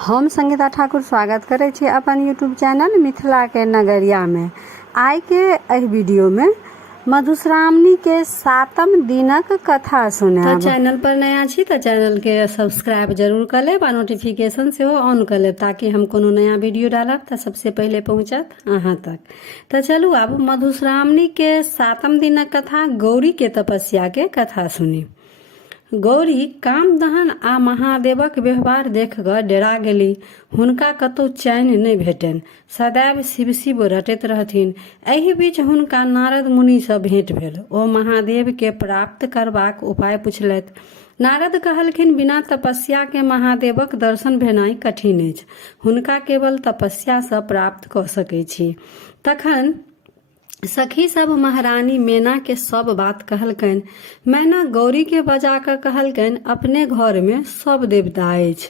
हम संगीता ठाकुर स्वागत करे छी अपन यूट्यूब चैनल मिथिला के नगरिया में। आई के एह वीडियो में मधुश्रावणी के 7म दिनक कथा सुने। तो चैनल पर नया छी तो चैनल के सब्सक्राइब जरूर कर लेब आ नोटिफिकेशन से ऑन कर लेब ताकि हम कोनो नया वीडियो डालब तो सबसे पहले पहुंचत अहाँ तक। तो चलू अब मधुश्रावणी के 7म दिनक कथा गौरी के तपस्या के कथा सुनी। गौरी कामदहन आ महादेवक व्यवहार देख कऽ डेरा गेली। हुनका कतौ चैन नहि भेटनि, सदैव शिव शिव रटैत रहथिन। एहि बीच हुनका नारद मुनि सँ भेंट भेल। ओ महादेव के प्राप्त करबाक उपाय पुछलथि। नारद कहलखिन, बिना तपस्या के महादेवक दर्शन भेनाइ कठिन अछि। हुनका केवल तपस्या सँ प्राप्त कऽ सकै छी। तखन सखी सब महारानी मैना के सब बात कहलकनि। मैना गौरी के बजा कर कहलकनि, अपने घर में सब देवता अछि।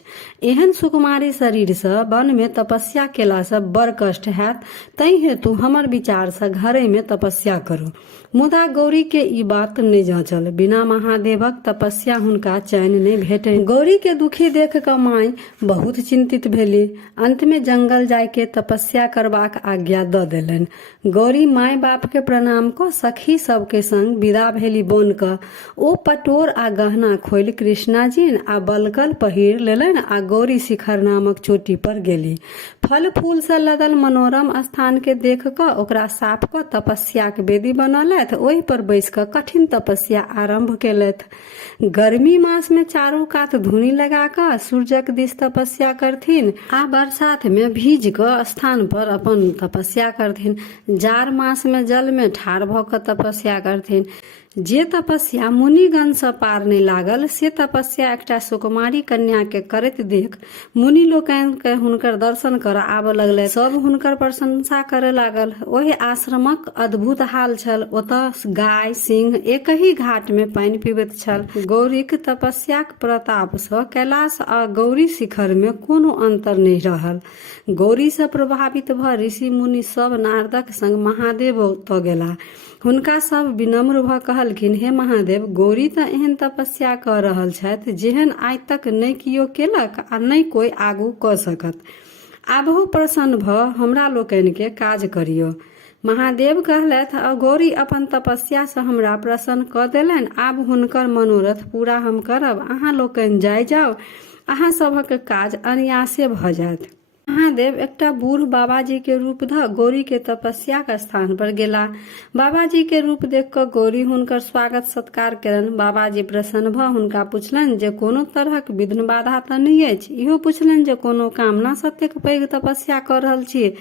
एहन सुकुमारी शरीर से वन में तपस्या केला से बड़ कष्ट हैत, तै हेतु हमर विचार से घरे में तपस्या करू। मुदा गौरी के ई बात नहि जांचल। बिना महादेवक तपस्या हुनका चैन नहि भेटै। गौरी के दुखी देख कऽ माय बहुत चिंतित भेली। अंत में जंगल जाय के तपस्या करबाक आज्ञा दऽ देलनि। गौरी माय बाप के प्रणाम कऽ सखी सबके संग विदा भेली वन कऽ। ओ पटोर आ गहना खोलि कृष्णा जी आ बलकल पहिर लेलनि आ गौरी शिखर नामक चोटी पर गेली। फल फूल से लदल मनोरम स्थान के देख कऽ ओकरा साफ कऽ तपस्याक वेदी बनौलथि। ओहि पर बैस कऽ कठिन तपस्या आरंभ केलथि। गर्मी मास में चारू कात धूनी लगा कऽ सूर्यक दिस तपस्या करथिन आ बरसात में भीज कऽ स्थान पर अपन तपस्या करथिन। जाड़ मास में जल में ठाढ़ भऽ कऽ तपस्या करथिन। जे तपस्या मुनिगण सँ पार नहि लागल से तपस्या एकटा सुकुमारी कन्या के करैत देख मुनि लोकनि के हुनकर दर्शन करऽ आबऽ लगलै। सब हुनकर प्रशंसा करऽ लागल। ओहि आश्रमक अद्भुत हाल छल। ओतऽ गाय सिंह एक ही घाट में पानि पीबैत छल। गौरीक तपस्याक प्रताप सँ कैलाश आ गौरी शिखर में कोनो अंतर नहि रहल। गौरी सँ प्रभावित भऽ ऋषि मुनि सब नारदक संग महादेव ओतऽ गेला। हुनका सब विनम्र भऽ कहलखिन, हे महादेव, गौरी तऽ एहन तपस्या कऽ रहल छथि जेहन आइ तक नहि कियो केलक आ नहि कोई आगू कऽ सकत। आबहु प्रसन्न भऽ हमरा लोकनि के काज करियौ। महादेव कहलथि, गौरी अपन तपस्या सँ हमरा प्रसन्न कऽ देलनि। आब हुनकर मनोरथ पूरा हम करब। अहाँ लोकनि जाय जाउ, अहाँ सभक काज अनायासे भऽ जायत। महादेव एकटा बूढ़ बाबाजी के रूप धऽ गौरी के तपस्या के स्थान पर गेला। बाबाजी के रूप देख कऽ गौरी हुनकर स्वागत सत्कार केलनि। बाबाजी प्रसन्न भऽ हुनका पुछलनि जे कोनो तरहक विघ्न बाधा तऽ नहि अछि। इहो पुछलनि जे कोनो कामना सँ एतेक पैघ तपस्या कऽ रहल छी।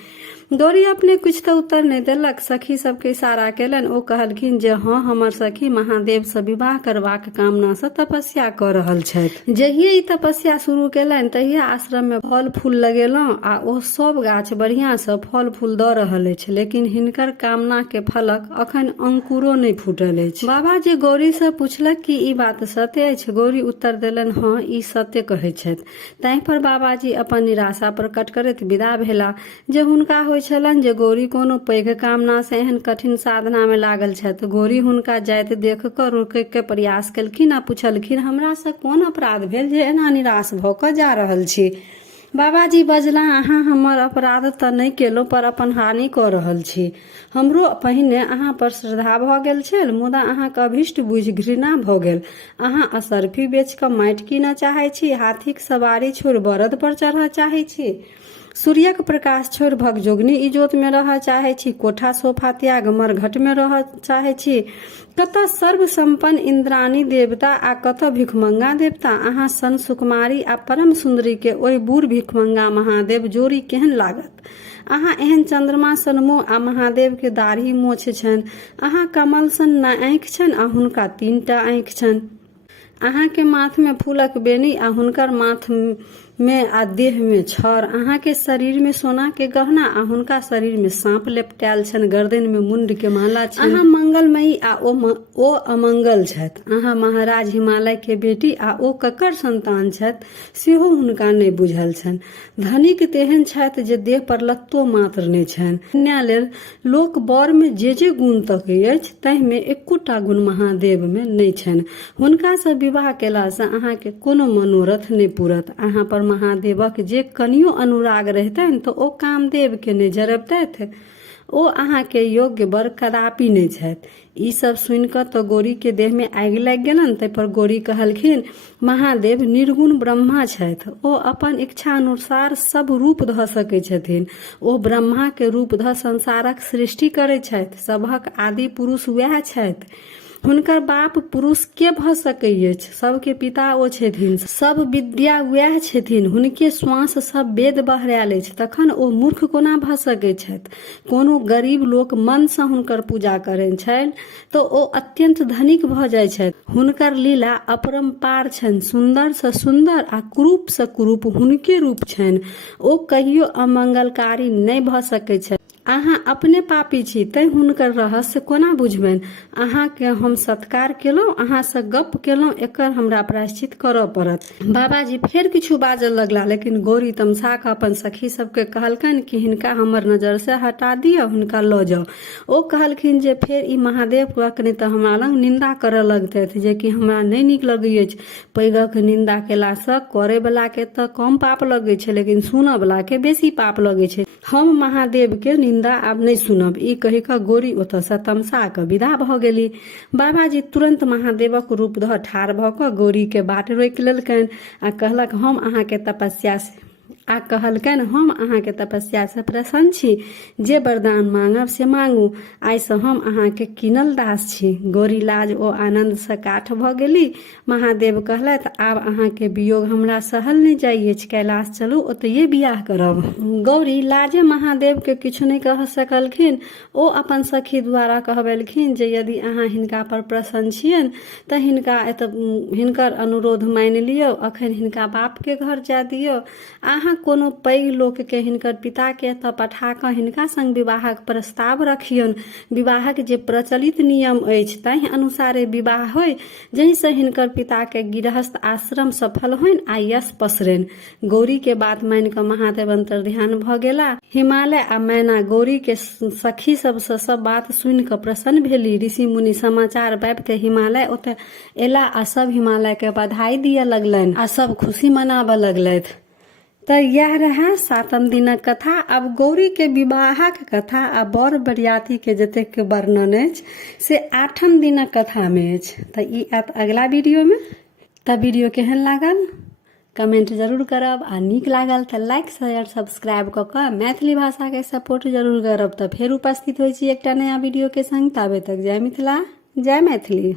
गौरी अपने कुछ तऽ उत्तर नहि देलक। सखी सबके इशारा केलनि। ओ कहलखिन जे हाँ, हमर सखी महादेव सँ विवाह करबाक कामना सँ तपस्या कऽ रहल छथि। जहिये ई तपस्या शुरू केलनि तहिये आश्रम में फल फूल लगेलहुँ आ ओ सब गाछ बढ़िया सँ फल फूल दऽ रहल अछि, लेकिन हिनकर कामना के फलक अखन अंकुरो नहि फूटल अछि। बाबा जी गौरी सँ पूछलक कि ई बात सत्य अछि। गौरी उत्तर देलनि, हाँ, ई सत्य कहै छथि। ताहि पर बाबाजी अपन निराशा प्रकट करैत विदा भेला। जे हुनका होइ छलनि जे गौरी कोनो पैघ कामना से एहन कठिन साधना में लागल छथि। गौरी हुनका जाइत देख कऽ रोकै के प्रयास केलखिन आ पुछलखिन, हमरा सँ कोन अपराध भेल जे एना निराश भऽ कऽ जा रहल छी। बाबाजी बजला, अहाँ हमर अपराध तऽ नहि केलहुँ, पर अपन हानि कऽ रहल छी। हमरो पहिने अहाँ पर श्रद्धा भऽ गेल छल, मुदा अहाँके अभिष्ट बुझि घृणा भऽ गेल। अहाँ असरफी बेच कऽ माटि कीनऽ चाहै छी, हाथीक सवारी छोड़ि बरद पर चढ़ऽ चाहै छी, सूर्यक प्रकाश छोड़ि भगजोगनी इजोत में रहऽ चाहै छी, कोठा सोफा त्याग मरघट में रहऽ चाहै छी। कतऽ सर्व संपन्न इंद्राणी देवता आ कतऽ भिखमंगा देवता। अहाँ सन सुकुमारी आ परम सुंदरी के ओहि बूढ़ भिखमंगा महादेव जोड़ी केहन लागत। अहाँ एहन चंद्रमा सन मुँह आ महादेव के दाढ़ी मोछ छनि। अहाँ कमल सन ना आँखि छनि आ हुनका 3टा आँखि छनि। अहाँ के माथ में फूलक बेनी आ हुनकर माथ में आ देह में छर। अहाँ के शरीर में सोना के गहना आ हुनका शरीर में सांप लेपटायल छनि। गर्दन में मुंड के माला छनि। अहाँ मंगलमयी आ ओ अमंगल छथि। अहाँ महाराज हिमालय के बेटी आ ओ ककर संतान छथि सेहो हुनका नहि बुझल छनि। धनिक तेहन छथि जे देह पर लत्तो मात्र नहि छनि। कन्या लेल लोक बर में जे गुण तकै अछि ताहि में एकोटा गुण महादेव में नहि छनि। हुनका सँ विवाह केला सँ अहाँ के कोनो मनोरथ नहि पूरत। अहाँ पर महादेवक जे कनियो अनुराग रहतनि तऽ ओ कामदेव के नहि जरबतथि। ओ अहाँके योग्य वर कदापि नहि छथि। ई सब सुनि कऽ तऽ गौरी के देह में आगि लागि गेलनि। ताहि पर गौरी कहलखिन महादेव निर्गुण ब्रह्मा छथि। ओ अपन इच्छा अनुसार सब रूप धऽ सकै छथिन। ओ ब्रह्मा के रूप धऽ संसारक सृष्टि करै छथि। सभक आदि पुरुष वएह छथि। हुनकर बाप पुरुष के भऽ सकैत अछि। सबके पिता ओ छथिन। सब विद्या वएह छथिन। हुनके श्वास सब वेद बहरायल अछि। तखन ओ मूर्ख कोना भऽ सकैत छथि। कोनो गरीब लोक मन सँ हुनकर पूजा करैत छनि तऽ ओ अत्यंत धनिक भऽ जाइत छथि। हुनकर लीला अपरंपार छनि। सुंदर सँ सुंदर आ कुरूप सँ कुरूप हुनके रूप छनि। ओ कहियो अमंगलकारी नहि भऽ सकैत छथि। अहाँ अपने पापी छी, तैं हुनकर रहस्य कोना बुझबनि। अहाँके हम सत्कार केलहुँ, अहाँ से गप केलहुँ, एकर हमरा प्रायश्चित करऽ पड़त। बाबाजी फेर किछु बाजऽ लगला, लेकिन गौरी तमसा कऽ अपन सखी सबके कहलकनि कि हिनका हमर नजर से हटा दिअ, हुनका लऽ जाउ। ओ कहलखिन जे फेर ई महादेव कखने तऽ हमरा लग निंदा करऽ लगतथि, जे कि हमरा नहि नीक लगैत अछि। पैघक निंदा केलासँ करय बला के तऽ कम पाप लगै छै, लेकिन सुनऽ बला के बेसी पाप लगै छै। हम महादेव के निंदा आब नहीं सुनब। ई कहि कऽ गौरी ओतऽ सँ तमसा कऽ विदा भऽ गेली। बाबाजी तुरंत महादेवक रूप धऽ ठाढ़ भऽ कऽ गौरी के बाट रोकि लेलकनि आ कहलक हम अहाँके तपस्या से प्रसन्न छी। जे वरदान मांगब से मांगू। आइ से हम अहाँके कीनल दास छी। गौरी लाज ओ आनंद से काठ भऽ गेली। महादेव कहलथि आब अहाँके वियोग हमरा सहल नहि जाइ अछि। कैलाश चलू, ओतये बियाह करब। गौरी लाजे महादेव के किछु नहीं कह सकलखिन। ओ अपन सखी द्वारा कहबेलखिन जे यदि अहाँ हिनका पर प्रसन्न छियनि तऽ हिनकर अनुरोध मानि लियौ। अखन हिनका बाप के घर जा दियौ। अहाँ कोनो पैघ लोक के हिनकर पिता के एतऽ पठा कऽ हिनका संग विवाहक प्रस्ताव रखियौन। विवाहक जे प्रचलित नियम अछि ताहि अनुसारे विवाह होय, जहि से हिनकर पिता के गृहस्थ आश्रम सफल होइन आ यश पसरनि। गौरी के बात मानि कऽ महादेव अंतर्ध्यान भऽ गेला। हिमालय आ मैना गौरी के सखी सबसँ सब बात सुनि कऽ प्रसन्न भेली। ऋषि मुनि समाचार पाबि के हिमालय ओतय एला आ सब हिमालय के बधाई दिए लगलनि आ सब खुशी मनाबऽ लगलथि। तऽ यह रहा 7म दिनक कथा। अब गौरी के विवाहक कथा आ बर बरियाती के जतेक के वर्णन अछि से 8म दिनक कथा में अछि। तऽ ई आयत अगला वीडियो में। तऽ वीडियो केहन लागल कमेंट जरूर करब आ नीक लागल तऽ लाइक शेयर सब्सक्राइब कऽ कऽ मैथिली भाषा के सपोर्ट जरूर करब। तऽ फेर उपस्थित होइ छी एकटा नया वीडियो के संग। ताबे तक जय मिथिला, जय मैथिली।